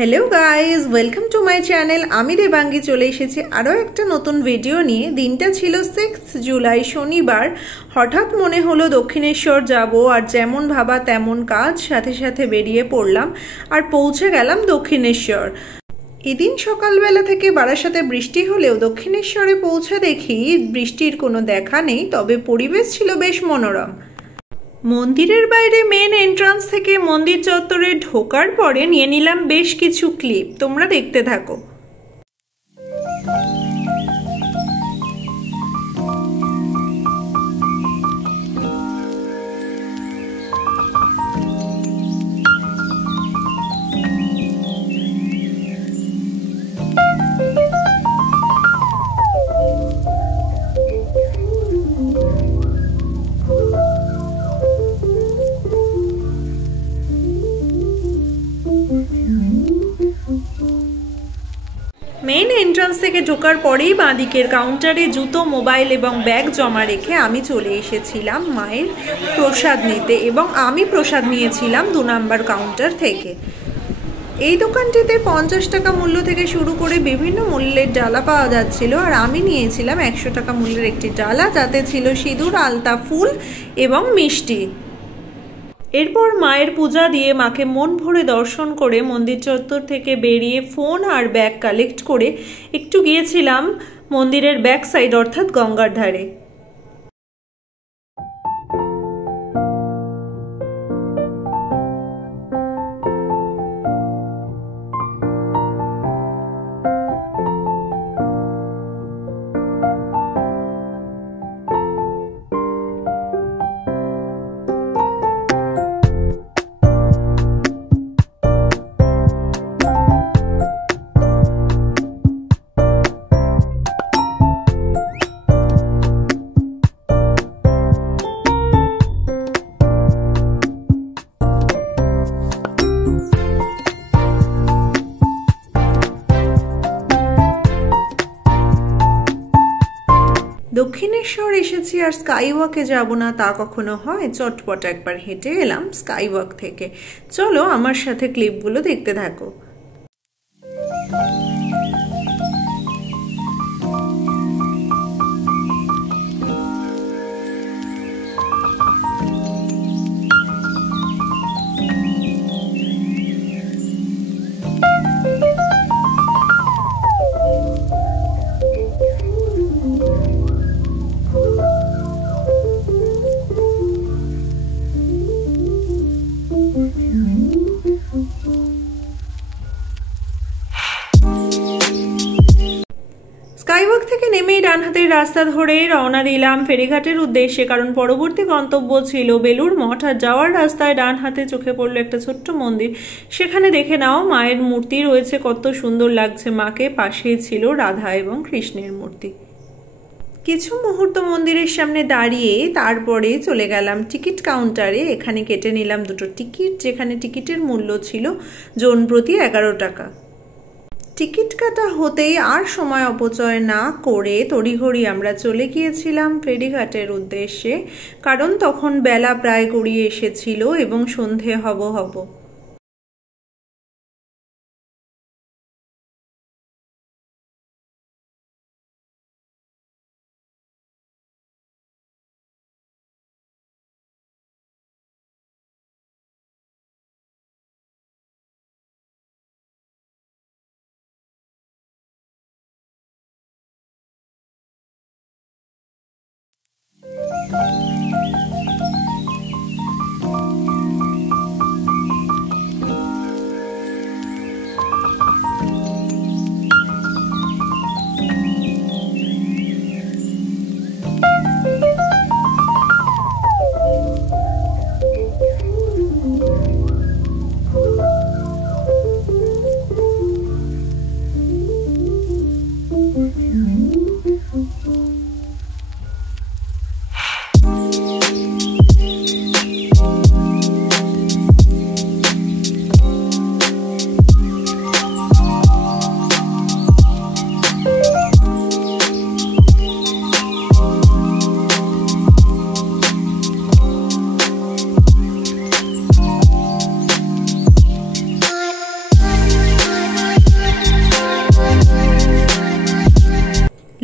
Hello guys welcome to my channel आमी देबांगी चले एसेছি আরো একটা নতুন ভিডিও নিয়ে। দিনটা ছিল 6 জুলাই শনিবার। হঠাৎ মনে হলো দক্ষিণেশ্বর যাব, আর যেমন ভাবা তেমন কাজ, সাথে সাথে বেরিয়ে পড়লাম আর পৌঁছে গেলাম দক্ষিণেশ্বর। এদিন সকালবেলা থেকে বারাসাতে বৃষ্টি হলেও দক্ষিণেশ্বরে পৌঁছে দেখি বৃষ্টির কোনো দেখা নেই, তবে পরিবেশ ছিল বেশ মনোরম। মন্দিরের বাইরে মেন এন্ট্রান্স থেকে মন্দির চত্বরে ঢোকার পরে নিয়ে নিলাম বেশ কিছু ক্লিপ, তোমরা দেখতে থাকো। মেন এন্ট্রান্স থেকে ঢোকার পরেই বাঁ দিকের কাউন্টারে জুতো, মোবাইল এবং ব্যাগ জমা রেখে আমি চলে এসেছিলাম মায়ের প্রসাদ নিতে, এবং আমি প্রসাদ নিয়েছিলাম 2 নম্বর কাউন্টার থেকে। এই দোকানটিতে 50 টাকা মূল্য থেকে শুরু করে বিভিন্ন মূল্যের ডালা পাওয়া যাচ্ছিল, আর আমি নিয়েছিলাম 100 টাকা মূল্যের একটি ডালা, যাতে ছিল সিঁদুর, আলতা, ফুল এবং মিষ্টি। এরপর মায়ের পূজা দিয়ে মাকে মন ভরে দর্শন করে মন্দির চত্বর থেকে বেরিয়ে ফোন আর ব্যাগ কালেক্ট করে একটু গিয়েছিলাম মন্দিরের ব্যাক সাইড অর্থাৎ গঙ্গার ধারে। দক্ষিণেশ্বর এসেছি আর স্কাই ওয়াকে যাবো না তা কখনো হয়? চটপট একবার হেঁটে এলাম স্কাই ওয়াক থেকে। চলো আমার সাথে ক্লিপগুলো দেখতে থাকো। স্কাইওয়াক থেকে নেমেই ডান হাতের রাস্তা ধরে রওনা দিলাম ফেরিঘাটের উদ্দেশ্যে, কারণ পরবর্তী গন্তব্য ছিল বেলুড় মঠ। আর যাওয়ার রাস্তায় ডান হাতে চোখে পড়লো একটা ছোট্ট মন্দির, সেখানে দেখে নাও মায়ের মূর্তি রয়েছে, কত সুন্দর লাগছে মাকে। পাশেই ছিল রাধা এবং কৃষ্ণের মূর্তি। কিছু মুহূর্ত মন্দিরের সামনে দাঁড়িয়ে তারপরে চলে গেলাম টিকিট কাউন্টারে। এখানে কেটে নিলাম 2টো টিকিট, যেখানে টিকিটের মূল্য ছিল জন প্রতি 11 টাকা। টিকিট কাটা হতেই আর সময় অপচয় না করে তড়িঘড়ি আমরা চলে গিয়েছিলাম ফেরিঘাটের উদ্দেশ্যে, কারণ তখন বেলা প্রায় গড়িয়ে এসেছিল এবং সন্ধে হব।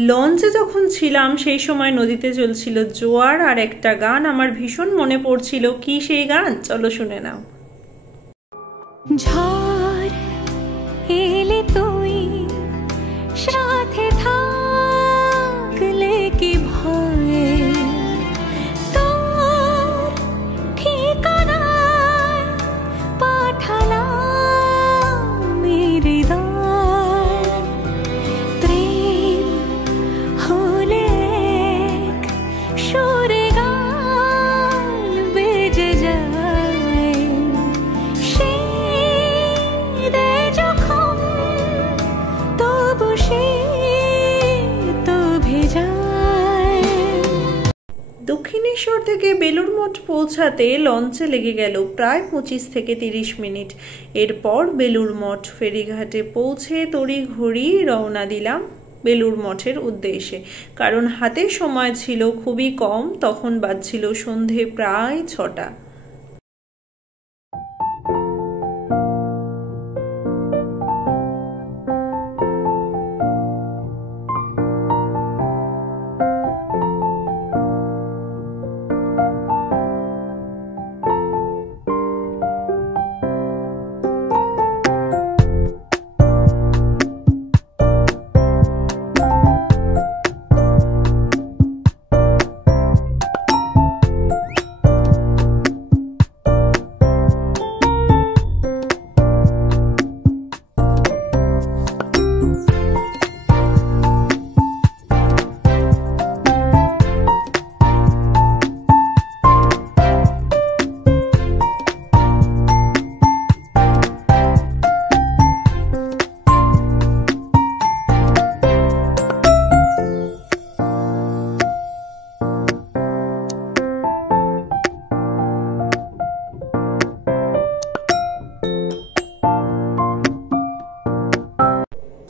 লঞ্চে যখন ছিলাম সেই সময় নদীতে চলছিল জোয়ার আর একটা গান আমার ভীষণ মনে পড়ছিল। কি সেই গান, চলো শুনে নাও। ঝড় এলে তুই সাথে থাকলে কি ভয়ে, তোর ঠিকানায় পাঠালাম হৃদয়। প্রেম হলে এক সুরে গান বেজে যায়, দক্ষিণেশ্বর থেকে বেলুড় মঠ পৌঁছাতে লঞ্চে লেগে গেল প্রায় 25 থেকে 30 মিনিট। এরপর বেলুড় মঠ ফেরিঘাটে পৌঁছে তড়িঘড়ি রওনা দিলাম বেলুড় মঠের উদ্দেশ্যে, কারণ হাতে সময় ছিল খুবই কম। তখন বাজছিল সন্ধে প্রায় 6টা।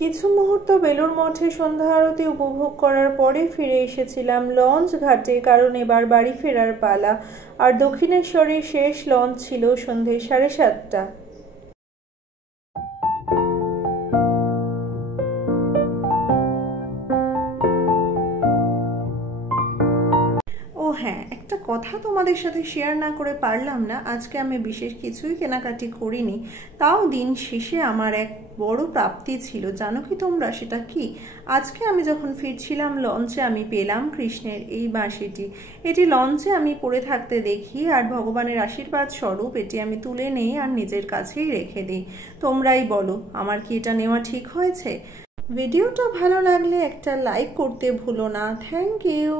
কিছু মুহূর্ত বেলুড় মঠে সন্ধ্যা আরতি উপভোগ করার পরে ফিরে এসেছিলাম লঞ্চ ঘাটে, কারণ এবার বাড়ি ফেরার পালা। আর দক্ষিণেশ্বরের শেষ লঞ্চ ছিল সন্ধে 7:30। ও হ্যাঁ, একটা কথা তোমাদের সাথে শেয়ার না করে পারলাম না। আজকে আমি বিশেষ কিছুই কেনাকাটি করিনি, তাও দিন শেষে আমার এক বড় প্রাপ্তি ছিল। জানো কি তোমরা সেটা কি? আজকে আমি যখন ফিরছিলাম লঞ্চে আমি পেলাম কৃষ্ণের এই বাঁশিটি। এটি লঞ্চে আমি পড়ে থাকতে দেখি, আর ভগবানের আশীর্বাদ স্বরূপ এটি আমি তুলে নেই আর নিজের কাছেই রেখে দিই। তোমরাই বলো, আমার কি এটা নেওয়া ঠিক হয়েছে? ভিডিওটা ভালো লাগলে একটা লাইক করতে ভুলো না। Thank you.